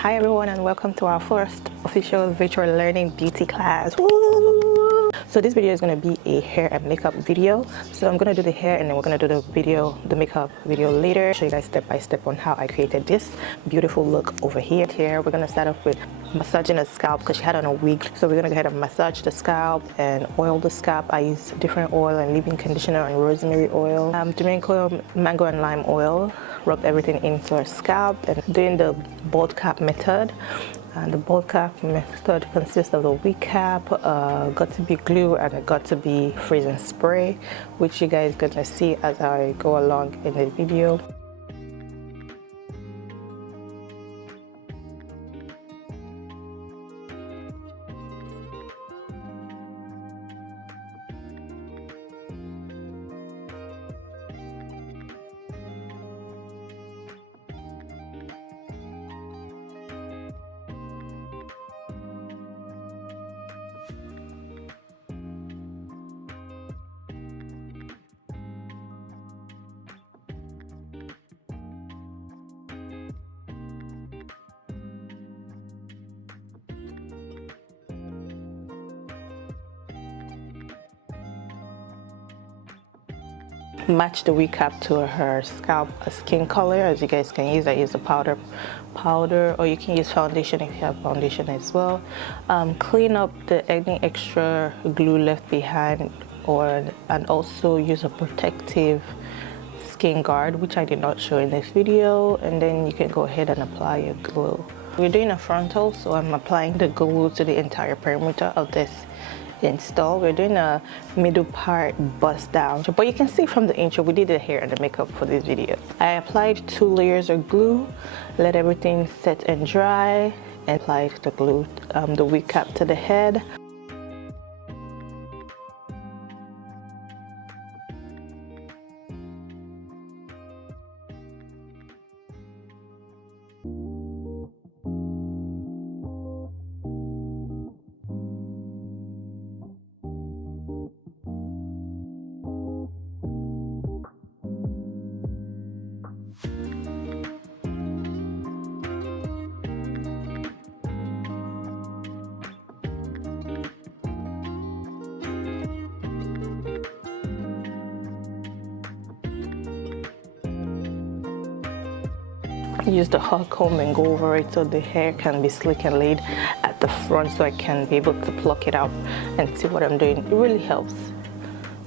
Hi everyone, and welcome to our first official virtual learning beauty class. Woo! So this video is going to be a hair and makeup video. So I'm going to do the hair and then we're going to do the makeup video later. Show you guys step by step on how I created this beautiful look over here. Here we're going to start off with massaging the scalp because she had on a wig. So we're going to go ahead and massage the scalp and oil the scalp. I use different oil and leave-in conditioner and rosemary oil. Turmeric oil, mango and lime oil. Rub everything into her scalp and doing the bald cap method. And the bald cap method consists of a wig cap, got to be glue, and a got to be freezing spray, which you guys gonna see as I go along in the video. Match the wig cap to her scalp skin color. As you guys can use, I use a powder, or you can use foundation if you have foundation as well. Clean up any extra glue left behind, and also use a protective skin guard, which I did not show in this video. And then you can go ahead and apply your glue. We're doing a frontal, so I'm applying the glue to the entire perimeter of this install. We're doing a middle part bust down, but you can see from the intro we did the hair and the makeup for this video. I applied 2 layers of glue, let everything set and dry, and applied the glue, the wig cap to the head. Use the hot comb and go over it so the hair can be slick and laid at the front, so I can be able to pluck it out and see what I'm doing. It really helps.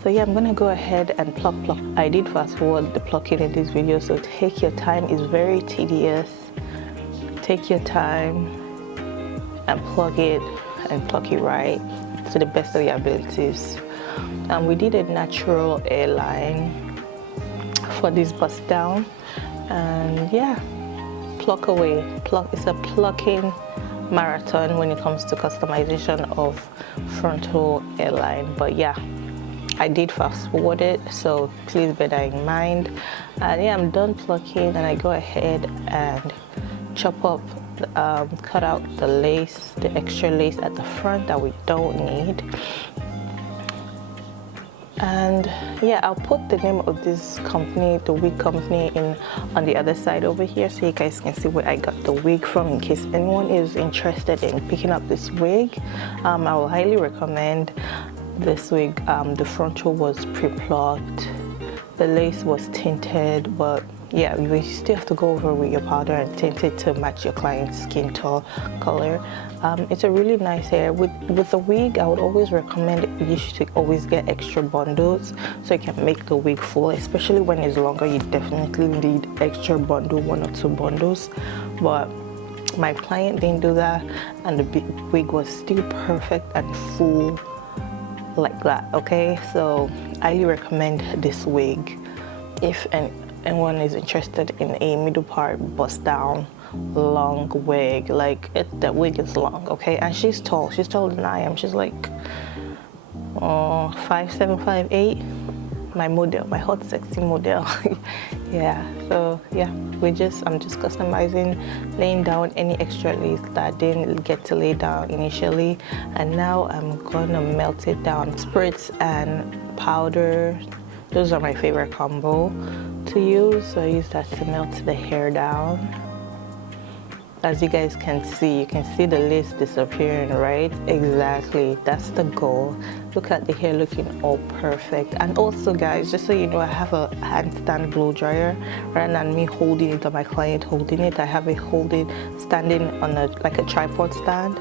So yeah, I'm gonna go ahead and pluck. I did fast forward the plucking in this video, so take your time. It's very tedious. Take your time and pluck it right to the best of your abilities. We did a natural airline for this bust down, and yeah, pluck away. It's a plucking marathon when it comes to customization of frontal hairline. But yeah, I did fast forward it, so please bear that in mind. And yeah, I'm done plucking, and I go ahead and chop up, cut out the lace, the extra lace at the front that we don't need. And yeah, I'll put the name of this company, the wig company, in on the other side over here, so you guys can see where I got the wig from, in case anyone is interested in picking up this wig. I will highly recommend this wig. The frontal was pre-plucked, the lace was tinted, but yeah, you still have to go over with your powder and tint it to match your client's skin tone color. It's a really nice hair. With the wig, I would always recommend you should always get extra bundles so you can make the wig full, especially when it's longer. You definitely need extra bundle, 1 or 2 bundles. But my client didn't do that, and the wig was still perfect and full like that. Okay, so I highly recommend this wig if anyone is interested in a middle part bust down long wig. Like, the wig is long, okay? And she's taller than I am. She's like 5'7", 5'8". My model, my hot sexy model. Yeah, so yeah, I'm just customizing, laying down any extra lace that I didn't get to lay down initially, and now I'm gonna melt it down. Spritz and powder, those are my favorite combo to use, so I use that to melt the hair down. as you guys can see, you can see the lace disappearing, right? Exactly, that's the goal. Look at the hair looking all perfect. And also guys, just so you know, I have a handstand blow dryer. Rather than me holding it or my client holding it, I have it standing on like a tripod stand,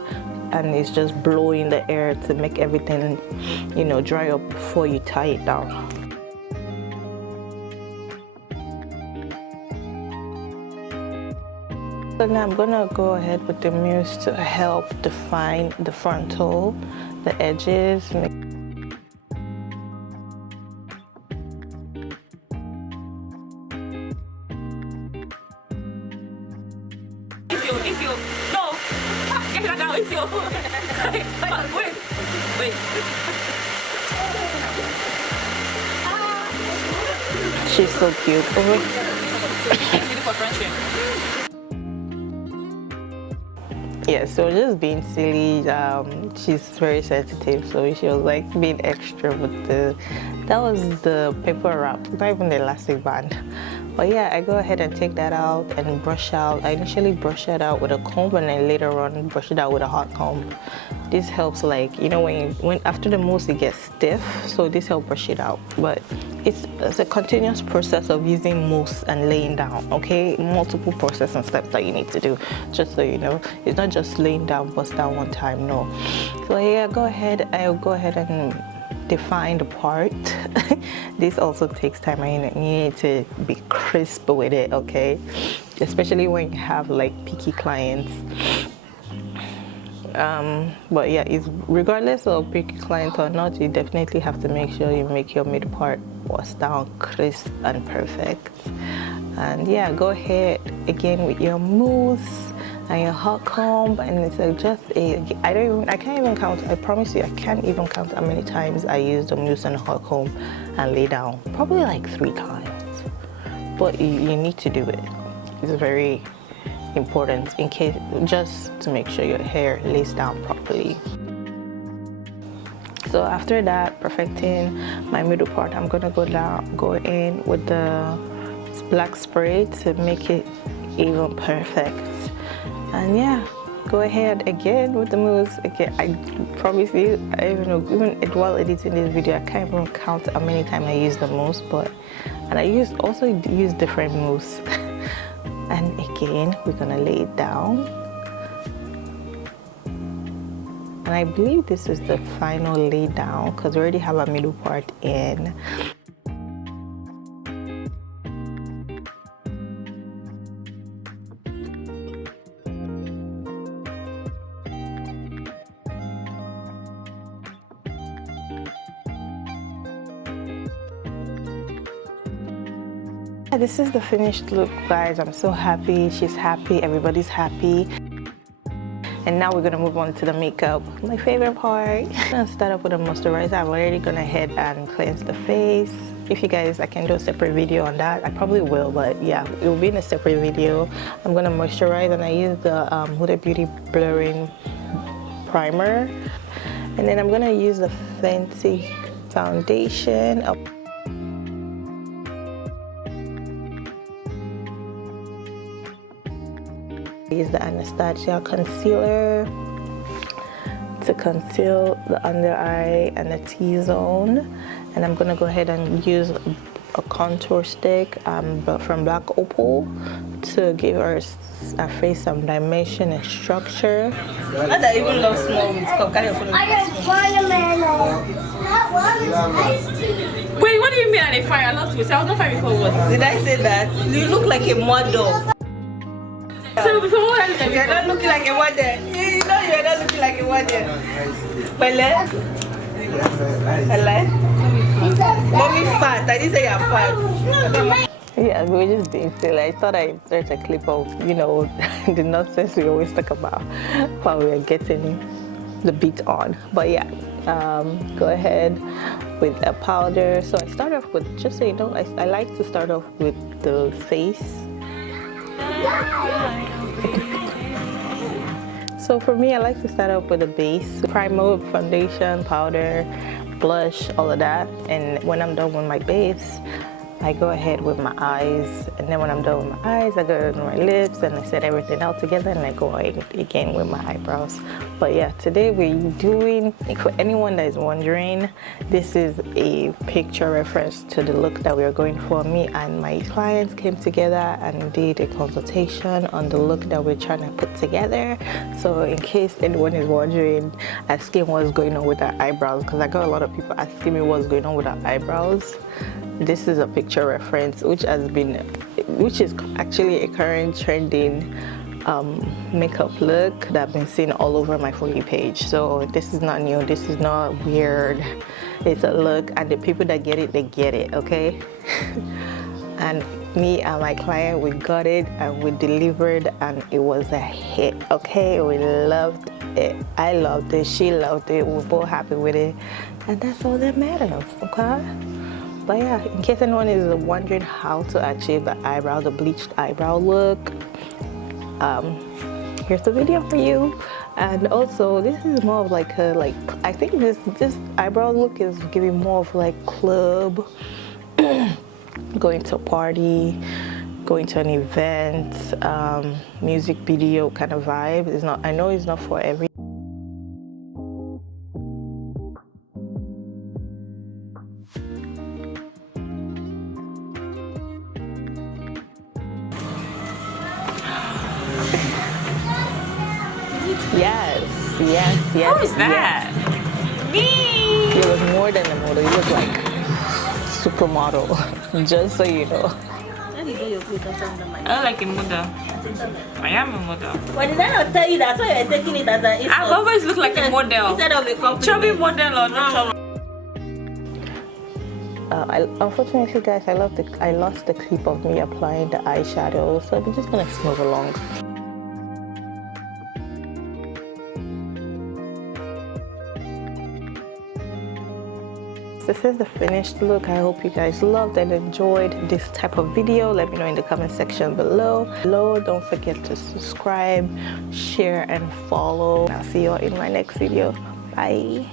and it's just blowing the air to make everything, you know, dry up before you tie it down. So now I'm gonna go ahead with the mousse to help define the frontal, the edges. She's so cute. Yeah, so just being silly. She's very sensitive, so she was like being extra with that was the paper wrap, not even the elastic band. But yeah, I go ahead and take that out and brush out. I initially brush it out with a comb, and then later on brush it out with a hot comb. This helps, like, you know, when after the mousse it gets stiff, so this helps brush it out. But it's a continuous process of using mousse and laying down, okay? Multiple process and steps that you need to do, just so you know. It's not just laying down, bust down one time, no. So yeah, I'll go ahead and define the part. This also takes time, and you need to be crisp with it, okay? Especially when you have like picky clients. But yeah, it's regardless of picky client or not, you definitely have to make sure you make your mid part bust down crisp and perfect. And yeah, go ahead again with your mousse and your hot comb, and it's just I can't even count. I promise you, I can't even count how many times I use the mousse and the hot comb and lay down. Probably like 3 times. But you need to do it. It's very important, in case, just to make sure your hair lays down properly. So after that, perfecting my middle part, I'm gonna go in with the black spray to make it even perfect. And yeah, go ahead again with the mousse. Again, I promise you, even while editing this video, I can't even count how many times I use the mousse. And I also use different mousse. And again, we're gonna lay it down. And I believe this is the final lay down, because we already have a middle part in. This is the finished look, guys. I'm so happy. She's happy. Everybody's happy. And now we're gonna move on to the makeup, my favorite part. I'm gonna start off with a moisturizer. I'm already gonna head and cleanse the face. If you guys, I can do a separate video on that. I probably will, but yeah, it will be in a separate video. I'm gonna moisturize, and I use the Huda Beauty Blurring Primer. And then I'm gonna use the Fenty foundation. Use the Anastasia concealer to conceal the under eye and the T-zone, and I'm gonna go ahead and use a contour stick from Black Opal to give our face some dimension and structure. Not that even love small with cup. I got watermelon. Wait, what do you mean I fire? I love to say I was not firing for what? Did I say that? You look like a model. So before you're not looking like a model. You know you're not looking like a model. Pele? Hello? Mommy fat. I didn't say you're fat. Yeah, we were just being silly. I thought I'd search a clip of, you know, the nonsense we always talk about while we are getting the beat on. But yeah, go ahead with a powder. So I start off with, just so you know, I like to start off with the face. So for me, I like to start off with a base, primer, foundation, powder, blush, all of that. And when I'm done with my base, I go ahead with my eyes, and then when I'm done with my eyes, I go with my lips, and I set everything out together, and I go again with my eyebrows. But yeah, today we're doing, for anyone that is wondering, this is a picture reference to the look that we are going for. Me and my clients came together and did a consultation on the look that we're trying to put together. So in case anyone is wondering, asking what's going on with our eyebrows, because I got a lot of people asking me what's going on with our eyebrows. This is a picture reference which is actually a current trending makeup look that I've been seeing all over my For You page. So this is not new, this is not weird. It's a look, and the people that get it, they get it, okay? And me and my client, we got it and we delivered, and it was a hit, okay? We loved it. I loved it, she loved it, we're both happy with it, and that's all that matters, okay? But yeah, in case anyone is wondering how to achieve the eyebrow, the bleached eyebrow look, here's the video for you. And also, this is more of like a, I think this eyebrow look is giving more of like club, going to a party, going to an event, music video kind of vibe. It's not, I know it's not for every. Yes. Who is that? Yes. Me! You look more than a model, you look like supermodel, just so you know. I like a model. I am a model. Why did I not tell you that? So you're taking it as an I've always looked like a model. Instead of a compliment. Chubby model or not chubby. Unfortunately, guys, I lost the clip of me applying the eyeshadow, so I'm just gonna move along. This is the finished look. I hope you guys loved and enjoyed this type of video. Let me know in the comment section below. Don't forget to subscribe, share, and follow. I'll see you all in my next video. Bye.